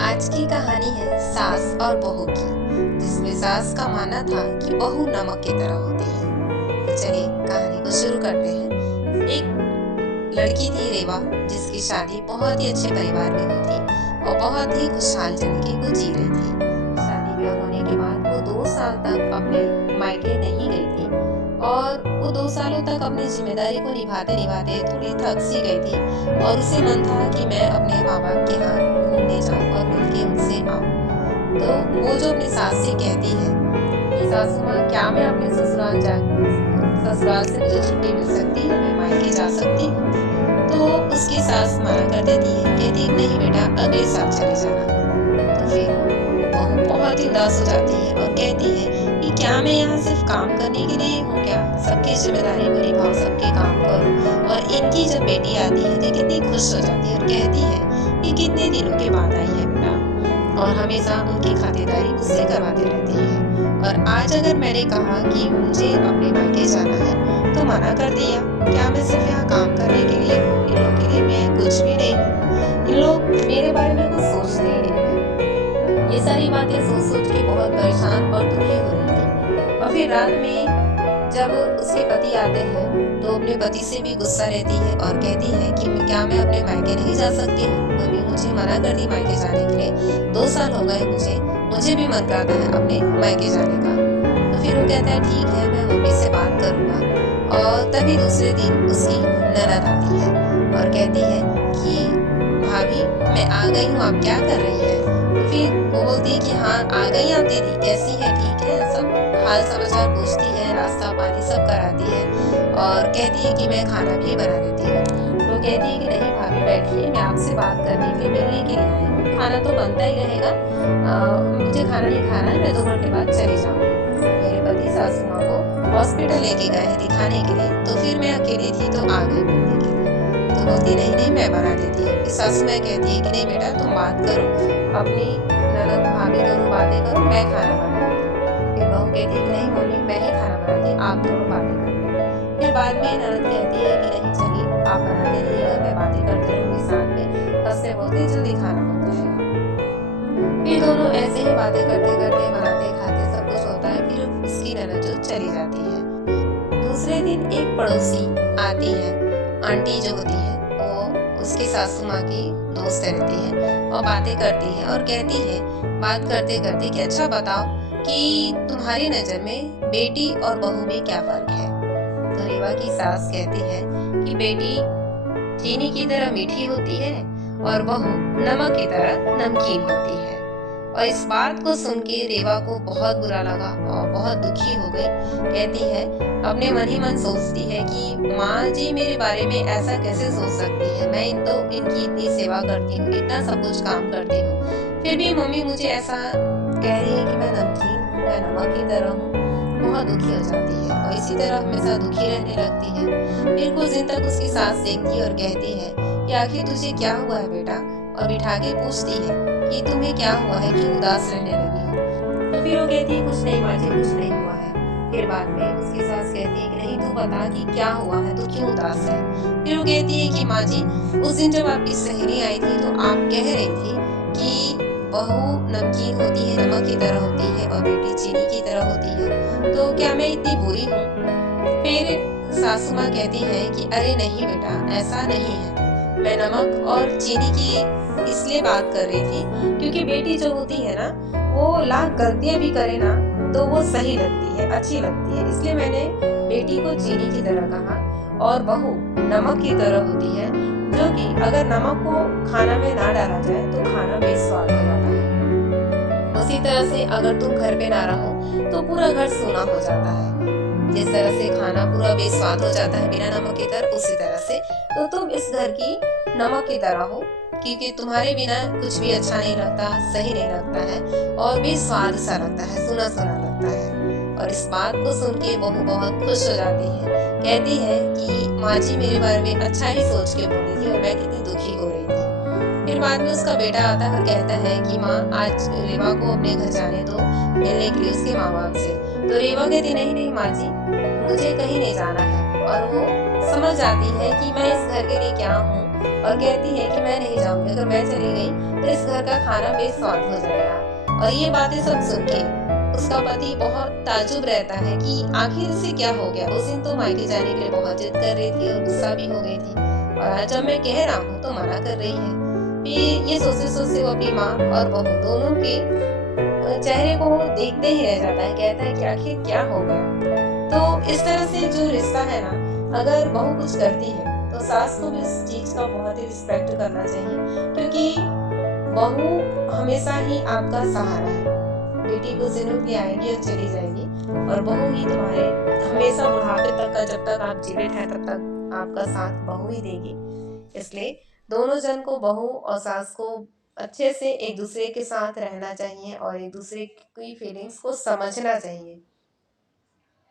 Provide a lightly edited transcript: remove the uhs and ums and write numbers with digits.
आज की कहानी है सास और बहू की, जिसमें सास का मानना था कि बहू नमक की तरह होती है। तो चलिए कहानी को शुरू करते हैं। एक लड़की थी रेवा, जिसकी शादी बहुत ही अच्छे परिवार में हुई थी और बहुत ही खुशहाल जिंदगी को जी रही थी। शादी ब्याह होने के बाद वो 2 साल तक अपने मायके नहीं गई थी और वो 2 सालों तक अपनी जिम्मेदारी को निभाते निभाते थोड़ी थक सी गई थी और उसे मन था कि मैं अपने माँ बाप के यहाँ घूमने जाऊँ और मिलके उनसे आऊँ। तो वो जो अपनी सास से कहती है कि सासू माँ, क्या मैं अपने ससुराल से मुझे छुट्टी मिल सकती है, मैं मायके जा सकती हूँ? तो उसकी सास मना कर देती है, कहती है नहीं बेटा, अगले साल चले जाना। तो फिर बहू बहुत ही उदास हो जाती है और कहती है कि क्या मैं यहाँ सिर्फ काम करने के लिए हूँ क्या? सबकी जिम्मेदारी को निभाऊं, सबके काम करूँ। और इनकी जब बेटी आती है तो कितनी खुश हो जाती है और कहती है कि कितने दिनों के बाद आई है बेटा, और हमेशा उनकी खातिरदारी मुझसे करवाती रहती है। और आज अगर मैंने कहा कि मुझे अपने मायके जाना है तो मना कर दिया। क्या मैं सिर्फ यहाँ काम करने के लिए हूँ? इन लोगों के लिए मैं कुछ भी नहीं हूँ। इन लोग मेरे बारे में कुछ सोचते ही नहीं है। ये सारी बातें सोच सोच के बहुत परेशान और दुखी हो रही थी। और फिर रात में जब उसके पति आते हैं तो अपने पति से भी गुस्सा रहती है और कहती है कि क्या मैं अपने मायके नहीं जा सकती हूँ? मम्मी मुझे मना कर दी मायके जाने के लिए, 2 साल हो गए मुझे भी मन करता है अपने मायके जाने का। तो फिर वो कहता है ठीक है, मैं मम्मी से बात करूँगा। और तभी दूसरे दिन उसकी ननद आती है और कहती है कि भाभी मैं आ गई हूँ, आप क्या कर रही है? तो फिर वो बोलती है कि हाँ आ गई आप दीदी, कैसी है? ठीक है, सब हाल समाचार पूछती है, नाश्ता पानी सब कराती है और कहती है कि मैं खाना भी बना देती हूँ। तो कहती है कि नहीं भाभी बैठिए, मैं आपसे बात करने के लिए मिलने के लिए आई हूँ, खाना तो बनता ही रहेगा, मुझे खाना नहीं खाना है, मैं 2 घंटे बाद चली जाऊँगी। मेरे पति सासू माँ को हॉस्पिटल लेके गए हैं दिखाने के लिए, तो फिर मैं अकेली थी तो आ गई मिलने के लिए। तो बोलती नहीं मैं बना देती हूँ। फिर सासू माँ कहती है कि नहीं बेटा तुम बात करो, अपनी ननद भाभी दोनों बातें करो, मैं खाना बनाती हूँ। फिर बहू कहती है कि नहीं मम्मी मैं ही खाना बनाती हूँ, आप दोनों बातें करो। फिर बाद में ननद कहती है कि नहीं चलिए आप बनाते रहिएगा, मैं बातें करती रहूंगी साथ में, हंसते बोलते जल्दी खाना बन जाएगा। फिर दोनों ऐसे ही बातें करते करते बनाते खाते सब कुछ होता है। फिर उसकी ननद जो चली जाती है। दूसरे दिन एक पड़ोसी आती है, आंटी जो होती है वो उसके सासू माँ की दोस्त रहती है और बातें करती है और कहती है बात करते करते कि अच्छा बताओ कि तुम्हारी नजर में बेटी और बहू में क्या फर्क है? तो रेवा की सास कहती है कि बेटी चीनी की तरह मीठी होती है और बहू नमक की तरह नमकीन होती है। और इस बात को सुन के रेवा को बहुत बुरा लगा और बहुत दुखी हो गई। कहती है अपने मन ही मन सोचती है कि माँ जी मेरे बारे में ऐसा कैसे सोच सकती है, मैं इनकी इतनी सेवा करती हूँ, इतना सब कुछ काम करती हूँ, फिर भी मम्मी मुझे ऐसा कह रही है कि मैं नमकीन हूँ, मैं नमक की तरह हूँ। बहुत दुखी हो जाती है और इसी तरह हमेशा दुखी रहने लगती है। फिर कुछ दिन तक उसकी सास देखती और कहती है कि आखिर तुझे क्या हुआ है बेटा, और बिठा के पूछती है कि तुम्हें क्या हुआ है, क्यों उदास रहने लगी हो? तो फिर वो कहती है कुछ नहीं माँ जी, कुछ नहीं हुआ है। फिर बाद में उसकी सास कहती है कि नहीं तू बता कि क्या हुआ है, तो क्यों उदास है? फिर वो कहती है कि माँ जी उस दिन जब आपकी सहेली आई थी तो आप कह रही थी कि बहू नमकीन होती है, नमक की तरह होती है और बेटी चीनी की तरह होती है, तो क्या मैं इतनी बुरी हूँ? फिर सासू माँ कहती है कि अरे नहीं बेटा, ऐसा नहीं है, मैं नमक और चीनी की इसलिए बात कर रही थी क्योंकि बेटी जो होती है ना वो लाख गलतियां भी करे ना तो वो सही लगती है, अच्छी लगती है, इसलिए मैंने बेटी को चीनी की तरह कहा और बहू नमक की तरह होती है, जो कि अगर नमक को खाना में ना डाला जाए तो खाना बेस्वाद हो जाता है। उसी तरह से अगर तुम घर पे ना रहो तो पूरा घर सूना हो जाता है। जिस तरह से खाना पूरा बेस्वाद हो जाता है बिना नमक के तरह, उसी तरह से तो तुम इस घर की नमक की तरह हो, क्योंकि तुम्हारे बिना कुछ भी अच्छा नहीं लगता, सही नहीं लगता है और बेस्वाद सा लगता है, सुना सुना लगता है। और इस बात को सुन के बहू बहुत खुश हो जाती है, कहती है कि माँ जी मेरे बारे में अच्छा ही सोच के बोली थी और मैं कितनी दुखी हो रही थी। फिर बाद में उसका बेटा आता है और कहता है कि माँ आज रेवा को अपने घर जाने दो मिलने के लिए उसके माँ बाप से। तो रेवा कहती नहीं नहीं माँ जी मुझे कहीं नहीं जाना है, और वो समझ जाती है कि मैं इस घर के लिए क्या हूँ और कहती है कि मैं नहीं जाऊंगी, अगर मैं चली गई तो इस घर का खाना बेस्वाद हो जाएगा। और ये बातें सब सुन के उसका पति बहुत ताज्जुब रहता है कि आखिर इसे क्या हो गया। उस दिन तो मायके जाने के लिए बहुत जिद कर रही थी और गुस्सा भी हो गई थी, और आज जब मैं कह रहा हूँ तो मना कर रही है। फिर ये सोचते सोचते वो अपनी माँ और बहू दोनों के चेहरे को देखते ही रह जाता है, कहता है कि आखिर क्या हो गया। तो इस तरह से जो रिश्ता है ना, अगर बहू कुछ करती है तो सास को भी उस चीज का बहुत ही रिस्पेक्ट करना चाहिए, क्योंकि बहू हमेशा ही आपका सहारा है। बेटी कुछ दिनों के लिए आएगी और चली जाएगी, और बहू ही तुम्हारे हमेशा बुढ़ापे तक का, जब तक आप जीवित हैं तब तक आपका साथ बहू ही देगी। इसलिए दोनों जन को, बहू और सास को, अच्छे से एक दूसरे के साथ रहना चाहिए और एक दूसरे की फीलिंग्स को समझना चाहिए।